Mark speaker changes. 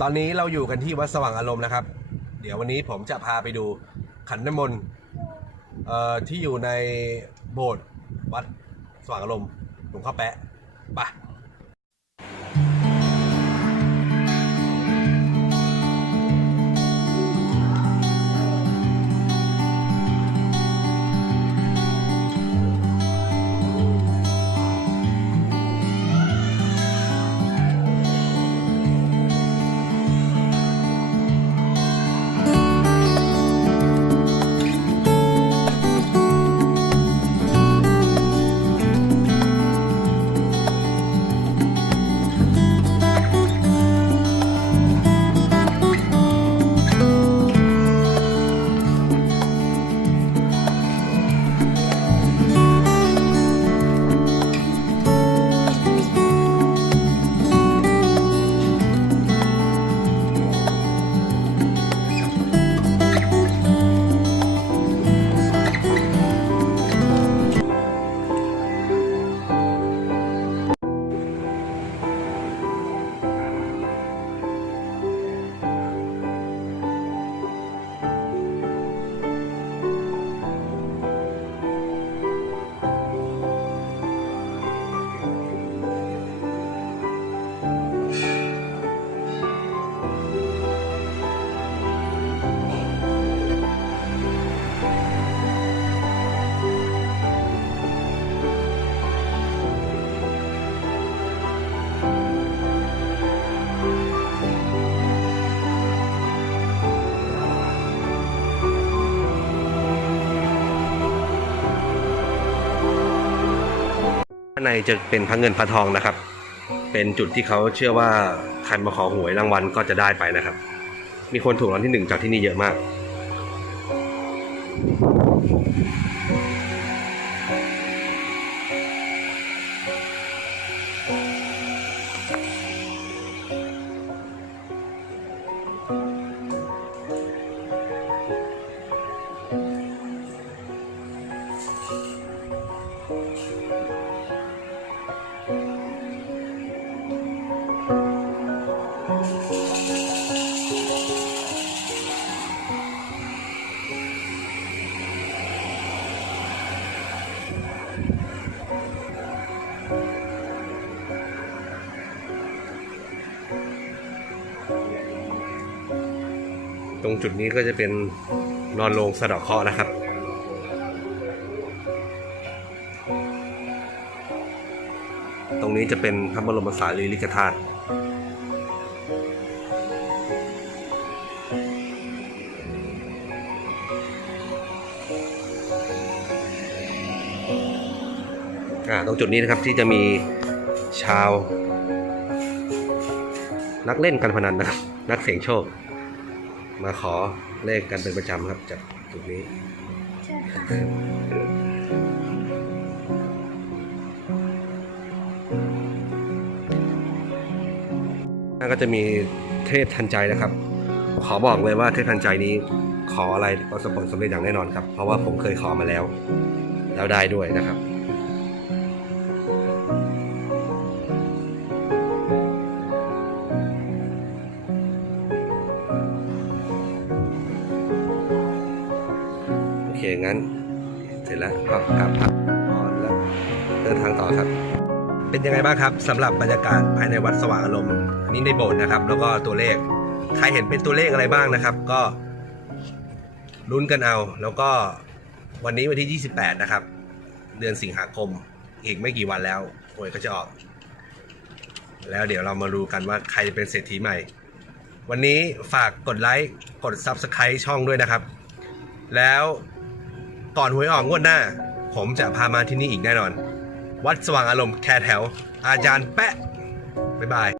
Speaker 1: ตอนนี้เราอยู่กันที่วัดสว่างอารมณ์นะครับ เดี๋ยววันนี้ผมจะพาไปดูขันน้ำมนต์ที่อยู่ในโบสถ์วัดสว่างอารมณ์หลวงพ่อแปะไป จะเป็นพระเงินพระทองนะครับ เป็นจุดที่เขาเชื่อว่าใครมาขอหวยรางวัลก็จะได้ไปนะครับ มีคนถูกรางวัลที่หนึ่งจากที่นี่เยอะมาก ตรงจุดนี้ก็จะเป็นนอนโรงสะดาะเคราะห์นะครับ ตรงนี้จะเป็นพระบรมสารีริกธาตุตรงจุดนี้นะครับที่จะมีชาว นักเล่นการพนันนะครับ นักเสี่ยงโชค มาขอเลขกันเป็นประจำครับจากจุดนี้นั่นก็จะมีเทพทันใจนะครับ ขอบอกเลยว่าเทพทันใจนี้ขออะไรประสบผลสำเร็จอย่างแน่นอนครับ เพราะว่าผมเคยขอมาแล้ว แล้วได้ด้วยนะครับ งั้น เสร็จแล้วก็กลับพักผ่อนแล้วเดินทางต่อครับ เป็นยังไงบ้างครับสำหรับบรรยากาศภายในวัดสว่างอารมณ์อันนี้ในโบสถ์นะครับ แล้วก็ตัวเลข ใครเห็นเป็นตัวเลขอะไรบ้างนะครับ ก็ลุ้นกันเอา แล้วก็วันนี้วันที่ 28 นะครับ เดือนสิงหาคม อีกไม่กี่วันแล้วหวยก็จะออก แล้วเดี๋ยวเรามาดูกันว่าใครจะเป็นเศรษฐีใหม่ วันนี้ฝากกดไลค์ กด Subscribe ช่องด้วยนะครับ แล้ว ก่อนหวยออกงวดหน้า ผมจะพามาที่นี่อีกแน่นอน วัดสว่างอารมณ์แคร์แถว อาจารย์แปะ บ๊ายบาย